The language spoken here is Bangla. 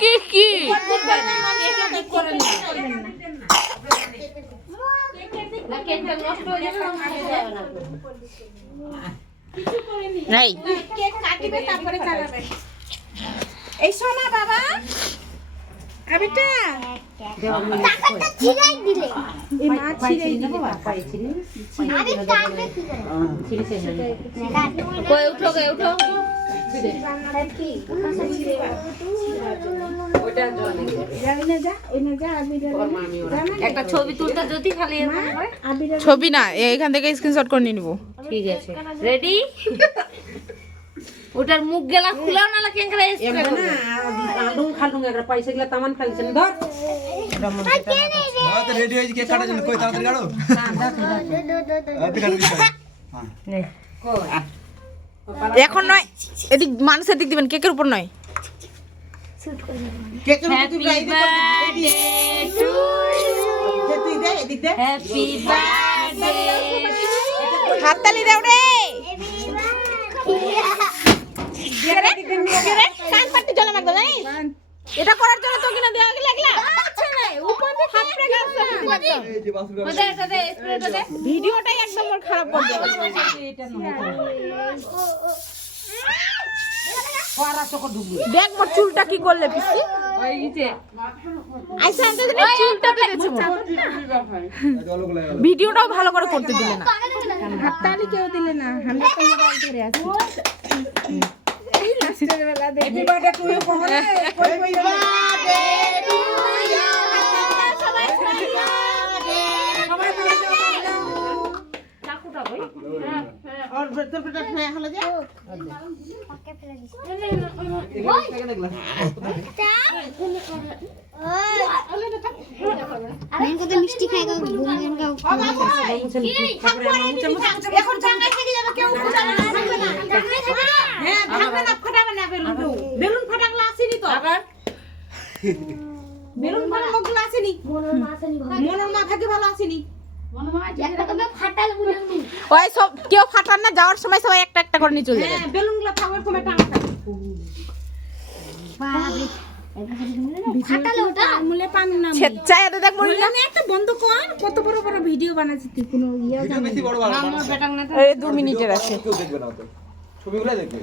কি কি এই সোনা বাবা আবিটা টাকাটা ছিড়াই দিলে এই মা ছিড়াই দিলে আরে টাকা কই উঠো গে উঠো একটা ছবি তুলতে যদি খালি এরকম হয় ছবি না এখান থেকে স্ক্রিনশট করে নিয়ে নিব ঠিক আছে রেডি ওটার মুখ গেলা খুলাও না লাগে কেন স্প্রে করবে আলুম খালুম একটা পয়সা গিলা তামান খাইছেন ধর তো রেডি হয়ে কেক কাটার জন্য কই তাড়াতাড়ি কাটো আপনি কাটো হ্যাঁ এখন নয় এদিক মানুষের দিক দিবেন কেকের উপর নয় কেকের হ্যাপি বার্থডে টু তুই দে এদিক দে হ্যাপি বার্থডে হাততালি দাও রে কান পাট্টি জলে মাখবো জানিস এটা করার জন্য তো কিনা দেওয়া লাগলা এই যে বাসুর ওটা দে স্প্রেটা দে ভিডিওটাই একদম ওর খারাপ করে দেবে ফোয়ারা চোখ ঢুকবে দেখ মোর চুলটা কি করলে পিসি ওই নিচে আইসা আনতে দিলে চুলটা পেরেছে মোর জলগুলো গেল ভিডিওটাও ভালো করে করতে দিলে না হাততালি কেউ দিলে না আমরা তো মোবাইল ধরে আছি এই লাস্টের বেলা দেখি হ্যাপি বার্থডে টু ইউ কোহরে কই কই বার্থডে টু ইউ সবাই চাকুটা ভাই और भीतर भीतर खाया हला जा পাকে ফেলে দিস এখানে দেখলাম আমি কত মিষ্টি খাই গো বুমজন গো এখন জাঙ্গাই থেকে যাবে কেউ ফুটাবে না থাকবে না হ্যাঁ ভাঙবে না ফাটাবে না বেলুন ফাটাগুলো আসেনি তো আবার বেলুন ফাটাগুলো আসেনি মনের মা থাকে ভালো আসেনি ওই সব কেউ ফাটান না যাওয়ার সময় সবাই একটা একটা করে নিয়ে চলে যাবে হ্যাঁ বেলুনগুলো থাকবে কমে টাঙা থাকবে ফাটালে ওটা আমলে পান না ছেচ্চা এত দেখ মরি না একটা বন্ধ কর কত বড় বড় ভিডিও বানাচ্ছিস তুই কোনো ইয়া ভিডিও বেশি বড় বানাবো আমার বেটাং না এই 2 মিনিটের আছে কেউ দেখবে না তো ছবিগুলো দেখবে